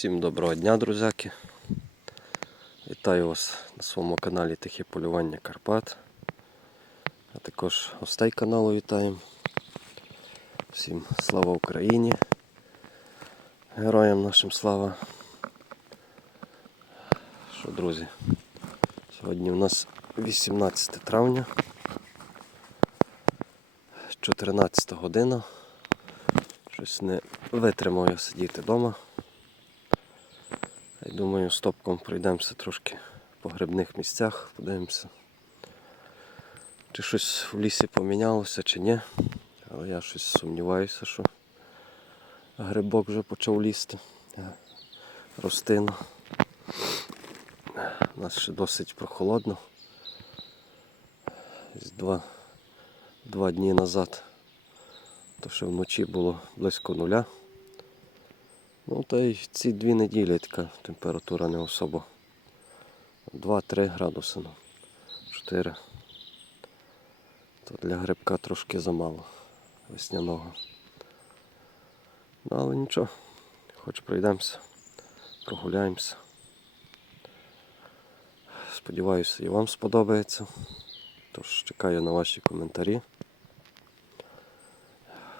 Всім доброго дня, друзяки. Вітаю вас на своєму каналі Тихе полювання Карпат. А також гостей каналу вітаємо. Всім слава Україні. Героям нашим слава. Що, друзі? Сьогодні у нас 18 травня. 14 година. Щось не витримав я сидіти вдома. Я думаю, стопком пройдемося трошки по грибних місцях, подивимося, чи щось в лісі помінялося, чи ні. Але я щось сумніваюся, що грибок вже почав лізти. Е, Ростина. У нас ще досить прохолодно. Два, два дні назад. То що вночі було близько нуля. Ну та й ці дві неділі така температура не особо. 2-3 градуси, ну 4. То для грибка трошки замало весняного. Ну але нічого, хоч пройдемося, прогуляємося. Сподіваюся, і вам сподобається. Тож чекаю на ваші коментарі,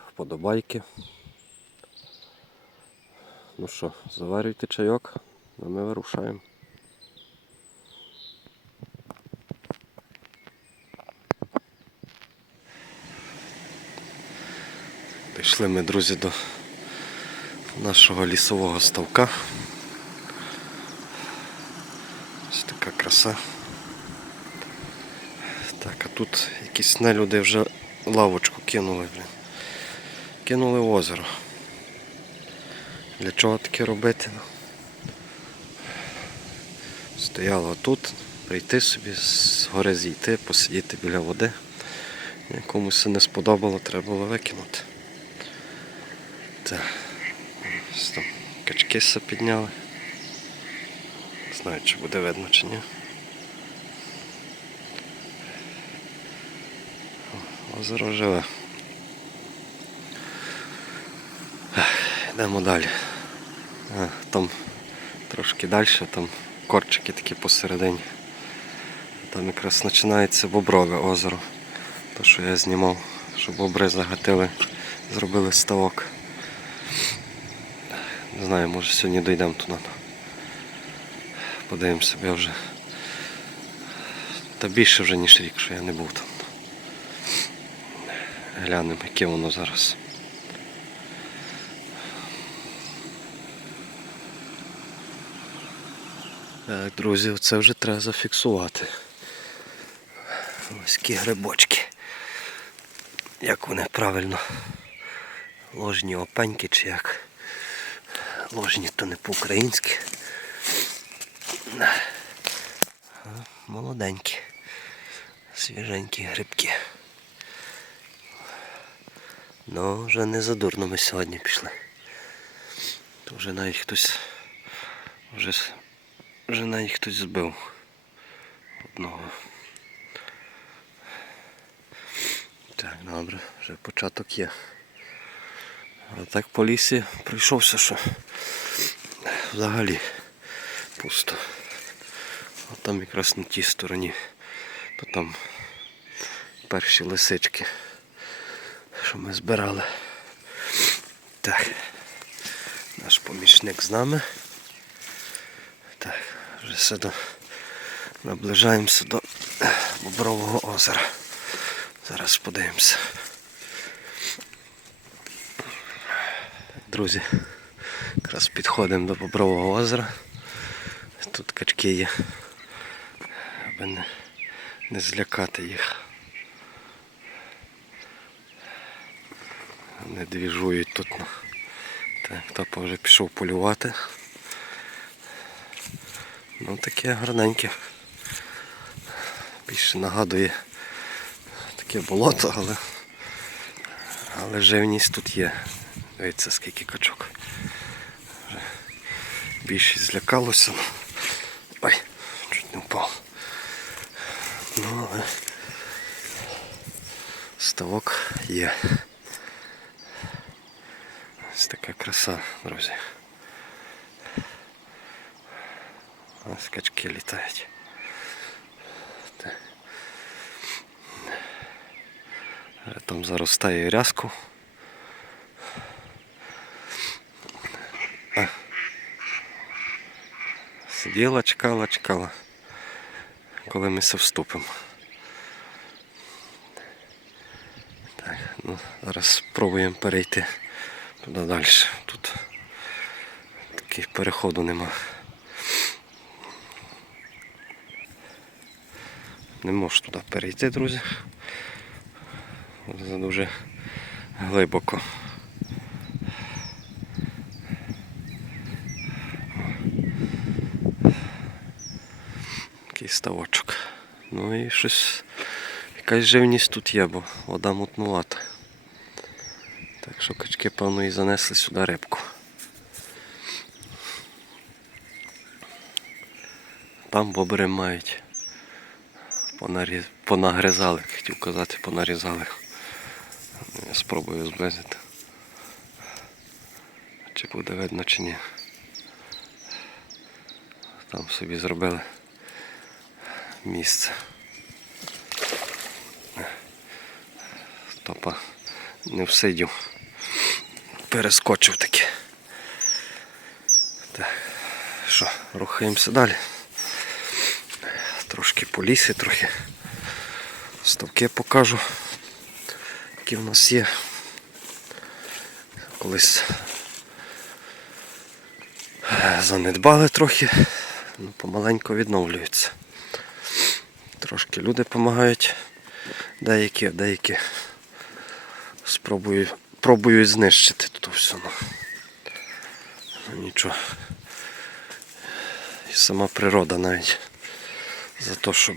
вподобайки. Ну що, заварюйте чайок, а ми вирушаємо. Дійшли ми, друзі, до нашого лісового ставка. Ось така краса. Так, а тут якісь нелюди вже лавочку кинули, блін. Кинули в озеро. Для чого таке робити? ну? Стояло тут, прийти собі, з гори зійти, посидіти біля води. Комусь не сподобало, треба було викинути. Так. Там качки все підняли. Не знаю, чи буде видно чи ні. Озеро живе. Йдемо далі. А, там трошки далі, там корчики такі посередині. Там якраз починається Боброве озеро. То, що я знімав, що бобри загатили, зробили ставок. Не знаю, може сьогодні дійдемо туди. Подивимося, я вже. Та більше вже ніж рік, що я не був там. Глянемо, яке воно зараз. Так, друзі, це вже треба зафіксувати. Ось кі грибочки. Як вони правильно ложні опеньки чи як. Ложні то не по-українськи. Молоденькі. Свіженькі грибки. Ну, вже не задурно ми сьогодні пішли. То вже навіть хтось вже вже навіть хтось збив одного. Так, добре, вже початок є. А так по лісі пройшовся, що взагалі пусто. А там якраз на тій стороні, то там перші лисички, що ми збирали. Так, наш помічник з нами. Вже все до... наближаємося до Бобрового озера. Зараз подивимося. Друзі, якраз підходимо до Бобрового озера. Тут качки є, аби не, не злякати їх. Не двіжують тут. Так, топа вже пішов полювати. Ну таке гарненьке. Більше нагадує таке болото, але, але живність тут є. Дивіться скільки качок. Вже більшість злякалося. Ой, чуть не впав. Ну але ставок є. Ось така краса, друзі. Ось качки літають. Е, Там заростає рязку. Сиділа, чекала, чекала, коли ми все вступимо. Так, ну, зараз спробуємо перейти туди далі. Тут таких переходу нема. Не можу туди перейти, друзі. Це дуже глибоко. Такий ставочок. Ну і щось, якась живність тут є, бо вода мутнувата. Так що качки, певно, і занесли сюди рибку. Там бобри мають. Понаріз... Понагризали, хотів казати, понарізали. Я спробую зблизити. Чи буде видно, чи ні. Там собі зробили місце. Топа не всидів. Перескочив таки. Так, що, рухаємося далі. Трошки по лісі, трохи ставки покажу, які в нас є. Колись е, занедбали трохи, ну, помаленьку відновлюються. Трошки люди допомагають, деякі, деякі спробують, пробують знищити тут все. Ну. Ну, нічого. І сама природа навіть за те, щоб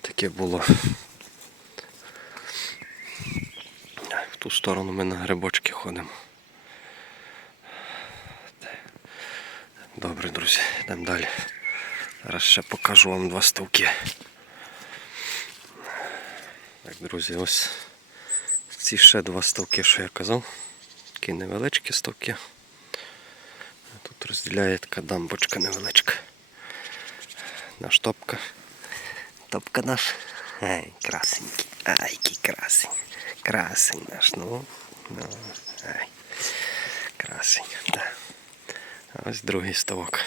таке було. В ту сторону ми на грибочки ходимо. Добре, друзі, йдемо далі. Зараз ще покажу вам два ставки. Так, друзі, ось ці ще два ставки, що я казав. Такі невеличкі ставки. Тут розділяє така дамбочка невеличка. Наш топка. Топка наш. Ай, красенький. Ай, який красень. Красень наш, ну. ну ай. Красень. Да. А ось другий ставок.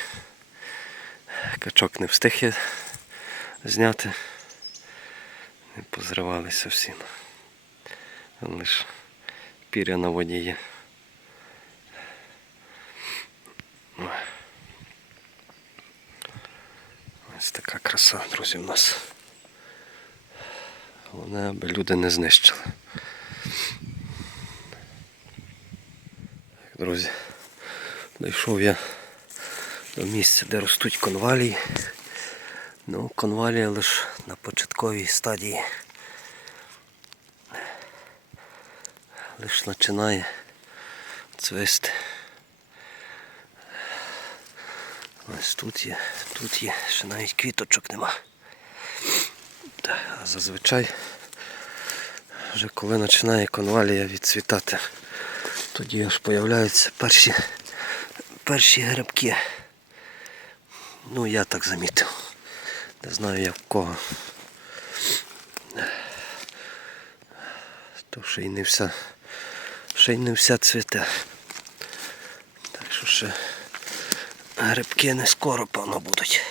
Качок не встиг я зняти. Не позривалися всі. Лише піря на воді є. Ой. Ось така краса, друзі, в нас. Головне, аби люди не знищили. Так, друзі, дійшов я до місця, де ростуть конвалії. Ну, конвалія лише на початковій стадії. Лише починає цвисти. Ось тут є, тут є, ще навіть квіточок нема. Та, А зазвичай, вже коли починає конвалія відцвітати, тоді аж появляються перші, перші грибки. Ну я так замітив. Не знаю як кого. То ще й не вся, ще й не вся цвіте. Так що ще грибки не скоро, певно, будуть.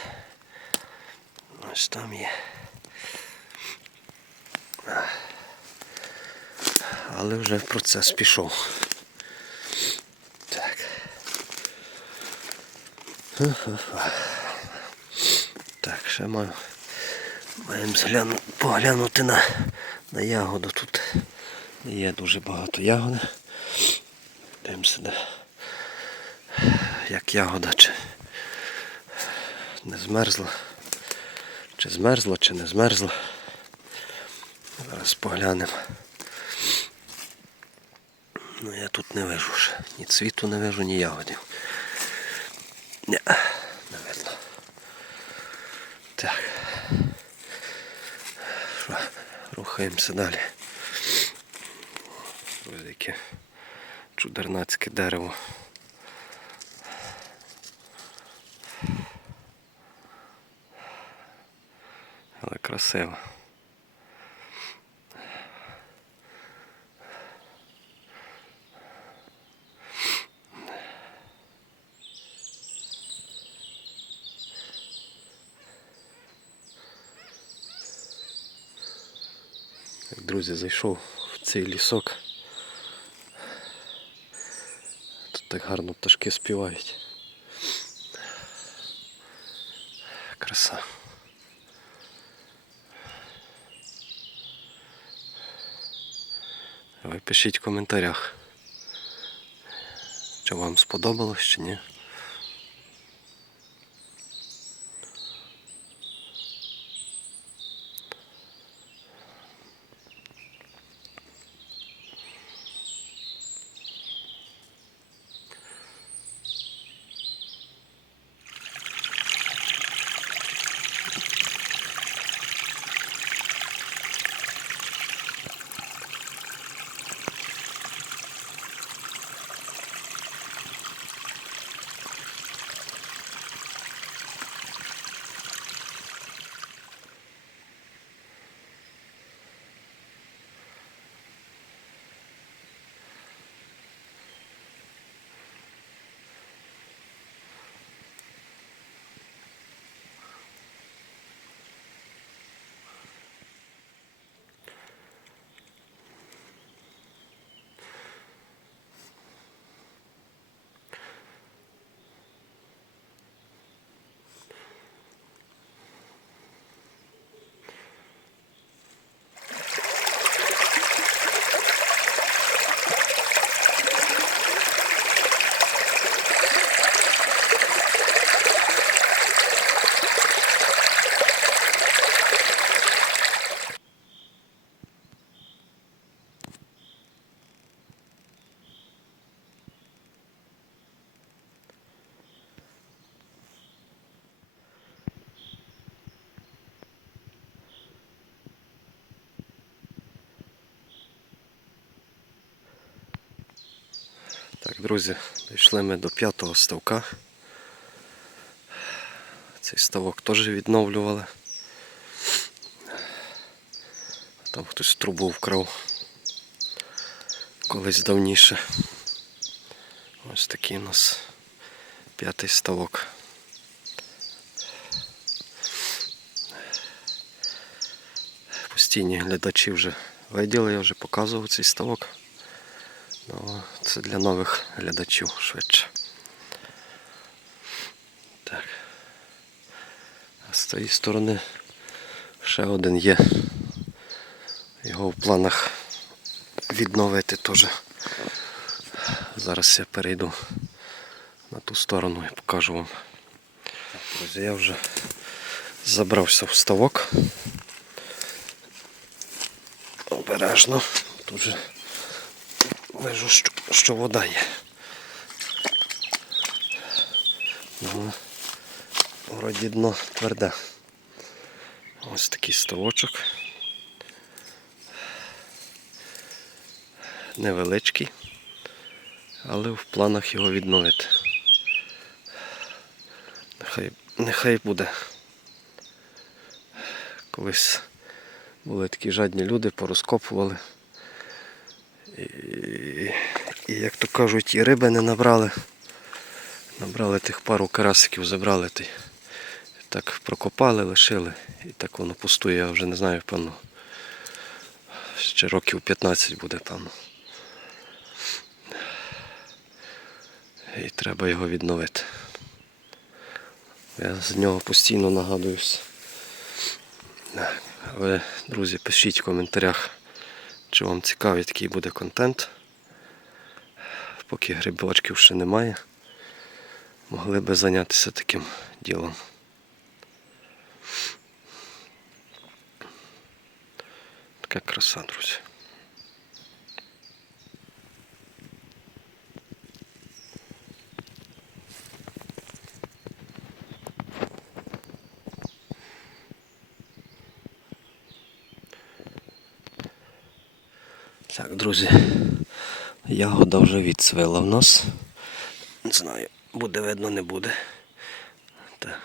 Ось там є. Але вже процес пішов. Так. Так, ще маю. Маємо поглянути на, на ягоду. Тут є дуже багато ягоди. Дивимося, як ягода не змерзла. Чи змерзла, чи не змерзла. Зараз поглянемо. Ну я тут не вижу ще. Ні цвіту не вижу, ні ягодів. Ні, не видно. Так. Що, рухаємося далі. Ось яке чудернацьке дерево. Красиво. Друзі, зайшов в цей лісок. Тут так гарно пташки співають. Краса. Ви пишіть в коментарях, чи вам сподобалось чи ні. Так, друзі, дійшли ми до п'ятого ставка. Цей ставок теж відновлювали. Там хтось трубу вкрав колись давніше. Ось такий у нас п'ятий ставок. Постійні глядачі вже виділи, я вже показував цей ставок. Ну, це для нових глядачів швидше. Так. А з тієї сторони ще один є. Його в планах відновити теж. Зараз я перейду на ту сторону і покажу вам. Друзі, я вже забрався в ставок. Обережно. Тут же Вижу, що, що вода є. Ну, вроді дно тверде. Ось такий ставочок. Невеличкий, але в планах його відновити. Нехай, нехай буде. Колись були такі жадні люди, порозкопували. І, як то кажуть, і риби не набрали. Набрали тих пару карасиків, забрали ти. Так прокопали, лишили. І так воно пустує, я вже не знаю, певно. Ще років 15 буде, певно. І треба його відновити. Я з нього постійно нагадуюсь. Ви, друзі, пишіть в коментарях. Чи вам цікавий такий буде контент? Поки грибочків ще немає, могли би зайнятися таким ділом. Така краса, друзі. Так, друзі, ягода вже відцвела в нас. Не знаю, буде видно, не буде. Так.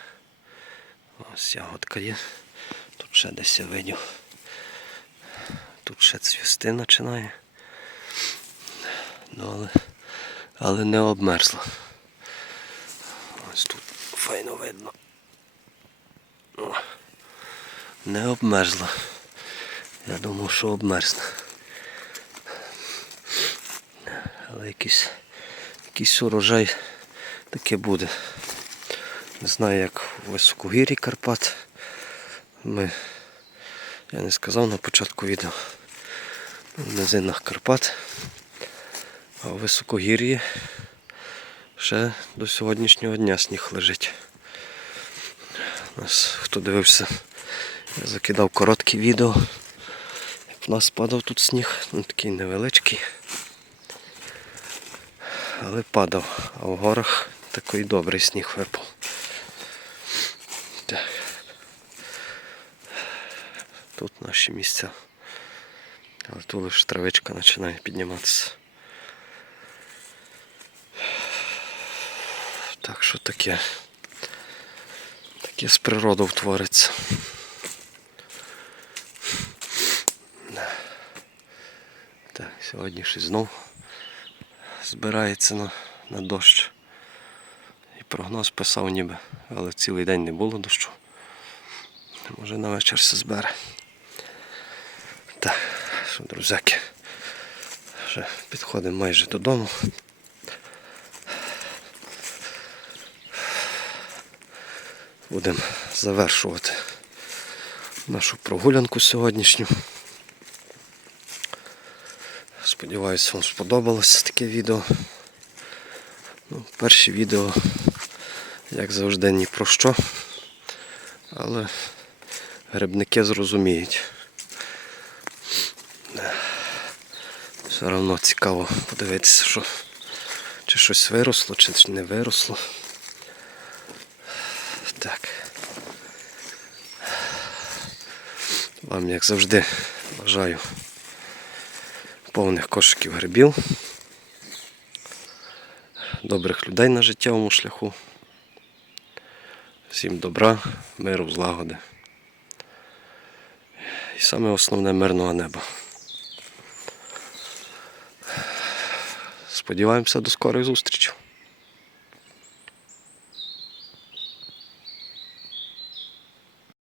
Ось ягодка є. Тут ще десь я видів. Тут ще цвісти починає. Ну, але, але не обмерзла. Ось тут файно видно. О, не обмерзла. Я думав, що обмерзне. Але якийсь, якийсь урожай таке буде. Не знаю, як у високогір'ї Карпат. Ми, я не сказав на початку відео, в низинах Карпат, а у високогір'ї ще до сьогоднішнього дня сніг лежить. У нас, хто дивився, я закидав коротке відео. Як в нас падав тут сніг, ну такий невеличкий. Але падав, а в горах такий добрий сніг випав. Так. Тут наші місця. Але тут лише травичка починає підніматися. Так що таке. Таке з природою твориться. Так, сьогодні ще знов збирається на, на дощ. І прогноз писав ніби, але цілий день не було дощу. Може на вечір все збере. Так, що, друзяки, вже підходимо майже додому. Будемо завершувати нашу прогулянку сьогоднішню. Сподіваюсь, вам сподобалось таке відео. Ну, перші відео, як завжди, ні про що. Але грибники зрозуміють. Все одно цікаво подивитися, що чи щось виросло, чи не виросло. Так. Вам, як завжди, бажаю повних кошиків грибів, добрих людей на життєвому шляху. Всім добра, миру, злагоди. І саме основне мирного неба. Сподіваємося до скорих зустрічей.